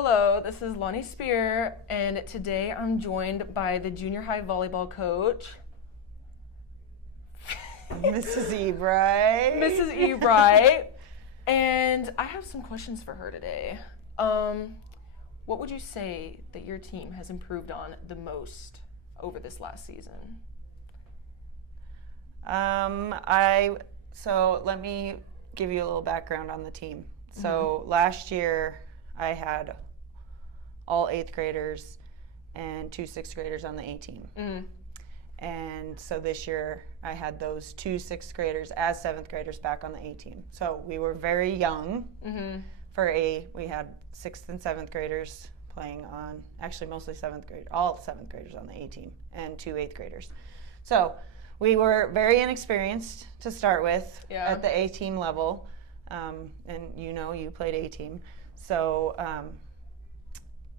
Hello, this is Lani Speer, and today I'm joined by the junior high volleyball coach, Mrs. Ebright. Mrs. Ebright, and I have some questions for her today. What would you say that your team has improved on the most over this last season? So let me give you a little background on the team. So last year I had all 8th graders and 2 6th graders on the A team. And so this year I had those 2 6th graders as 7th graders back on the A team. So we were very young for A. We had 6th and 7th graders playing on, actually mostly 7th grade, all 7th graders on the A team and 2 8th graders. So we were very inexperienced to start with at the A team level. And you played A team. So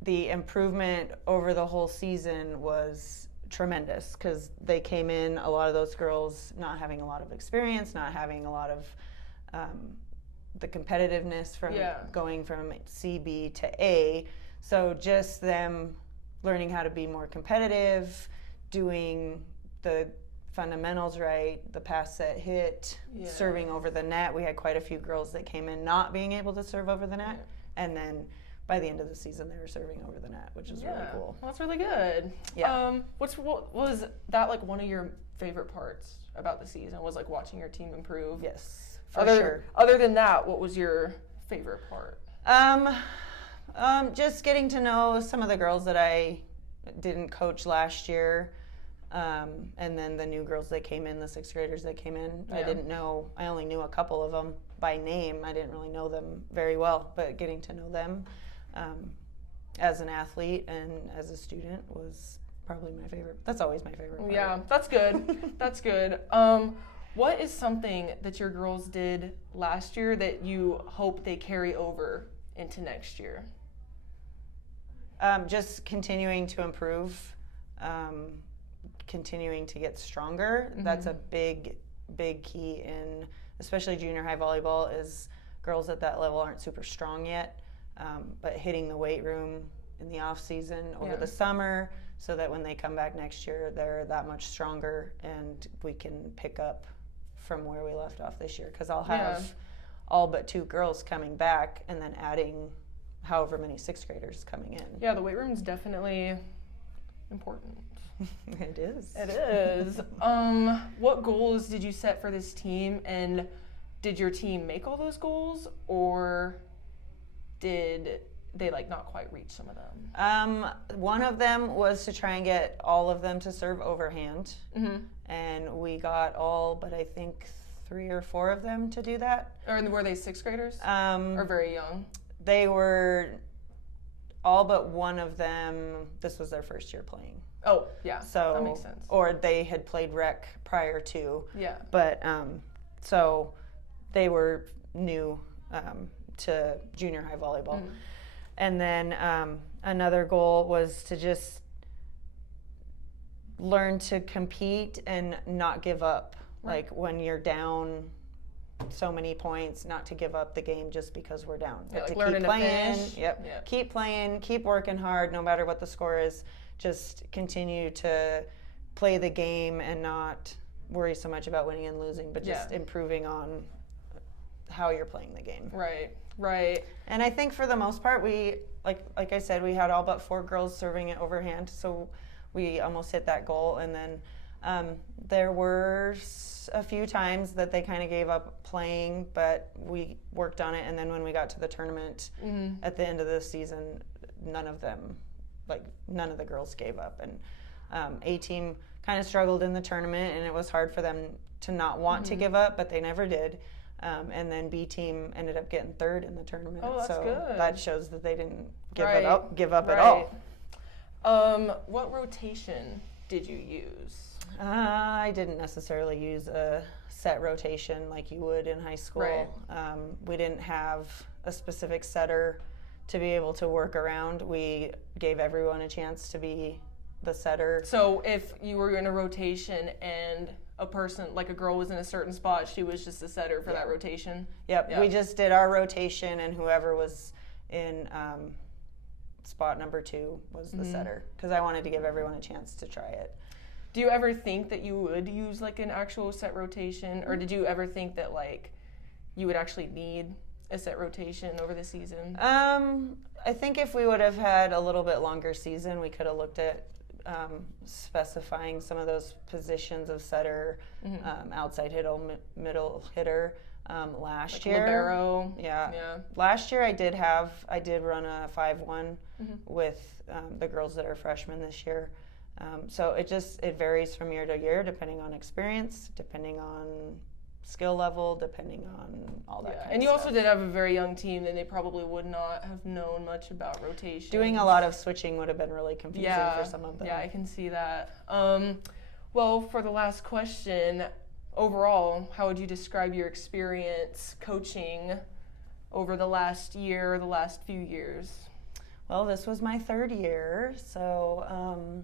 the improvement over the whole season was tremendous because they came in, a lot of those girls not having a lot of experience, not having a lot of the competitiveness from going from CB to A. So just them learning how to be more competitive, doing the fundamentals right, the pass set hit, serving over the net. We had quite a few girls that came in not being able to serve over the net, and then by the end of the season they were serving over the net, which is really cool. Well, that's really good. What was that like one of your favorite parts about the season? Was like watching your team improve? Yes, for sure. Other than that, what was your favorite part? Just getting to know some of the girls that I didn't coach last year. And then the new girls that came in, the 6th graders that came in, I only knew a couple of them by name. I didn't really know them very well, but getting to know them as an athlete and as a student was probably my favorite. That's always my favorite part. Yeah, that's good. That's good. What is something that your girls did last year that you hope they carry over into next year? Just continuing to improve. Continuing to get stronger. That's a big key in especially junior high volleyball is girls at that level aren't super strong yet, but hitting the weight room in the off season over the summer so that when they come back next year they're that much stronger and we can pick up from where we left off this year because I'll have all but 2 girls coming back and then adding however many 6th graders coming in. Yeah, the weight room's definitely important. It is. It is. What goals did you set for this team, and did your team make all those goals, or did they not quite reach some of them? One of them was to try and get all of them to serve overhand, and we got all but I think 3 or 4 of them to do that. Or were they 6th graders? Or very young? They were all but one of them. This was their first year playing. Oh, yeah. So that makes sense. Or they had played rec prior to. Yeah. But so they were new to junior high volleyball. And then another goal was to just learn to compete and not give up. Right. Like when you're down so many points, not to give up the game just because we're down. Yeah, but like to keep playing. To finish. Yep. Keep playing, keep working hard no matter what the score is. Just continue to play the game and not worry so much about winning and losing, but just improving on how you're playing the game. Right. And I think for the most part, we, like I said, we had all but 4 girls serving it overhand, so we almost hit that goal. And then there were a few times that they kind of gave up playing, but we worked on it. And then when we got to the tournament at the end of the season, none of the girls gave up. And A team kind of struggled in the tournament, and it was hard for them to not want to give up, but they never did. And then B team ended up getting 3rd in the tournament. Oh, that's so good. That shows that they didn't give up at all. What rotation did you use? I didn't necessarily use a set rotation like you would in high school. Right. We didn't have a specific setter to be able to work around. We gave everyone a chance to be the setter. So if you were in a rotation and a person, like a girl was in a certain spot, she was just a setter for that rotation? Yep. We just did our rotation, and whoever was in spot number 2 was the setter, because I wanted to give everyone a chance to try it. Do you ever think that you would use like an actual set rotation, or did you ever think that like you would actually need a set rotation over the season? I think if we would have had a little bit longer season, we could have looked at specifying some of those positions of setter, outside hitter, middle hitter. Last like year, libero. Yeah. Last year I did run a 5-1 with the girls that are freshmen this year. So it varies from year to year, depending on experience, depending on skill level, depending on all that kind of stuff. And you also did have a very young team, and they probably would not have known much about rotation. Doing a lot of switching would have been really confusing for some of them. Yeah, I can see that. Well, for the last question, overall, how would you describe your experience coaching over the last year, the last few years? Well, this was my 3rd year, so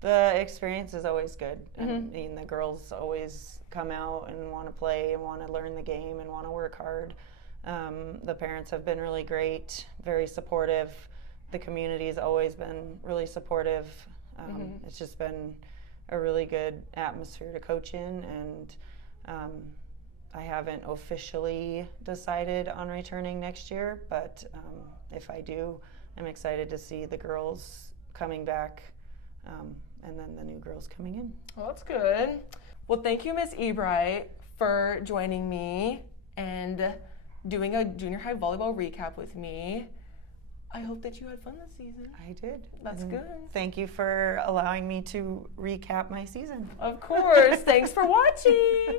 the experience is always good. I mean, the girls always come out and want to play and want to learn the game and want to work hard. The parents have been really great, very supportive. The community's always been really supportive. It's just been a really good atmosphere to coach in, and I haven't officially decided on returning next year, but if I do, I'm excited to see the girls coming back, and then the new girls coming in. Well, that's good. Well, thank you, Ms. Ebright, for joining me and doing a junior high volleyball recap with me. I hope that you had fun this season. I did. That's good. Thank you for allowing me to recap my season. Of course. Thanks for watching.